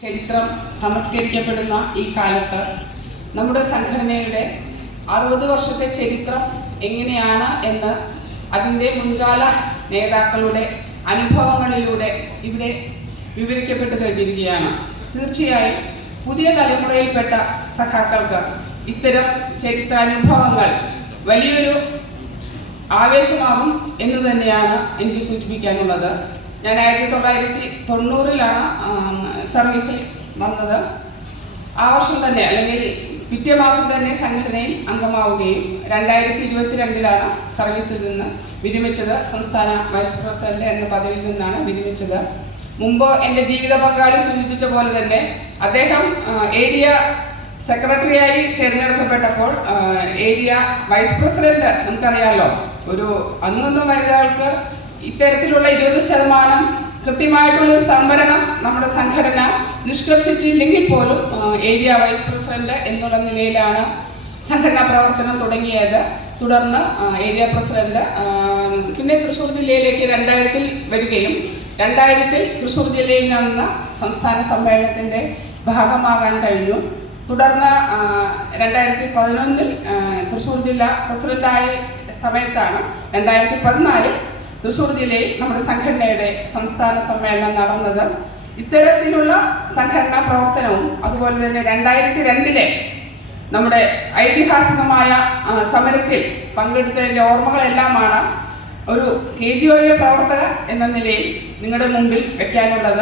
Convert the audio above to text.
ചരിത്രം നമസ്കരിക്കപ്പെടുന്ന ഈ കാലത്ത് നമ്മുടെ സംഘടനയുടെ അറുപത് വർഷത്തെ ചരിത്രം എങ്ങനെയാണ് എന്ന് അതിന്റെ മുൻകാല നേതാക്കളുടെ അനുഭവങ്ങളിലൂടെ ഇവിടെ വിവരിക്കപ്പെട്ട് കഴിഞ്ഞിരിക്കുകയാണ്. തീർച്ചയായും പുതിയ തലമുറയിൽപ്പെട്ട സഖാക്കൾക്ക് ഇത്തരം ചരിത്രാനുഭവങ്ങൾ വലിയൊരു ആവേശമാകും എന്ന് തന്നെയാണ് എനിക്ക് സൂചിപ്പിക്കാനുള്ളത്. ഞാൻ ആയിരത്തി തൊള്ളായിരത്തി തൊണ്ണൂറിലാണ് സർവീസിൽ വന്നത്. ആ വർഷം തന്നെ അല്ലെങ്കിൽ പിറ്റേ മാസം തന്നെ സംഘടനയിൽ അംഗമാവുകയും രണ്ടായിരത്തി ഇരുപത്തിരണ്ടിലാണ് സർവീസിൽ നിന്ന് വിരമിച്ചത്. സംസ്ഥാന വൈസ് പ്രസിഡന്റ് എന്ന പദവിയിൽ നിന്നാണ് വിരമിച്ചത്. മുമ്പ് എന്റെ ജീവിത പങ്കാളി സൂചിപ്പിച്ച പോലെ തന്നെ അദ്ദേഹം ഏരിയ സെക്രട്ടറിയായി തിരഞ്ഞെടുക്കപ്പെട്ടപ്പോൾ ഏരിയ വൈസ് പ്രസിഡന്റ് നമുക്കറിയാമല്ലോ ഒരു അന്നൊന്നും വനിതകൾക്ക് ഇത്തരത്തിലുള്ള ഇരുപത് ശതമാനം കൃത്യമായിട്ടുള്ള ഒരു സംവരണം നമ്മുടെ സംഘടന നിഷ്കർഷിച്ചില്ലെങ്കിൽ പോലും ഏരിയ വൈസ് പ്രസിഡന്റ് എന്നുള്ള നിലയിലാണ് സംഘടനാ പ്രവർത്തനം തുടങ്ങിയത്. തുടർന്ന് ഏരിയ പ്രസിഡന്റ് പിന്നെ തൃശ്ശൂർ ജില്ലയിലേക്ക് രണ്ടായിരത്തിൽ വരികയും രണ്ടായിരത്തിൽ തൃശ്ശൂർ ജില്ലയിൽ നിന്ന് സംസ്ഥാന സമ്മേളനത്തിന്റെ ഭാഗമാകാൻ കഴിഞ്ഞു. തുടർന്ന് രണ്ടായിരത്തി പതിനൊന്നിൽ തൃശ്ശൂർ ജില്ല പ്രസിഡന്റായ സമയത്താണ് രണ്ടായിരത്തി പതിനാലിൽ തൃശ്ശൂർ ജില്ലയിൽ നമ്മുടെ സംഘടനയുടെ സംസ്ഥാന സമ്മേളനം നടന്നത്. ഇത്തരത്തിലുള്ള സംഘടനാ പ്രവർത്തനവും അതുപോലെ തന്നെ രണ്ടായിരത്തി രണ്ടിലെ നമ്മുടെ ഐതിഹാസികമായ സമരത്തിൽ പങ്കെടുത്തതിന്റെ ഓർമ്മകളെല്ലാമാണ് ഒരു കെ ജി ഒ പ്രവർത്തകർ എന്ന നിലയിൽ നിങ്ങളുടെ മുമ്പിൽ വെക്കാനുള്ളത്.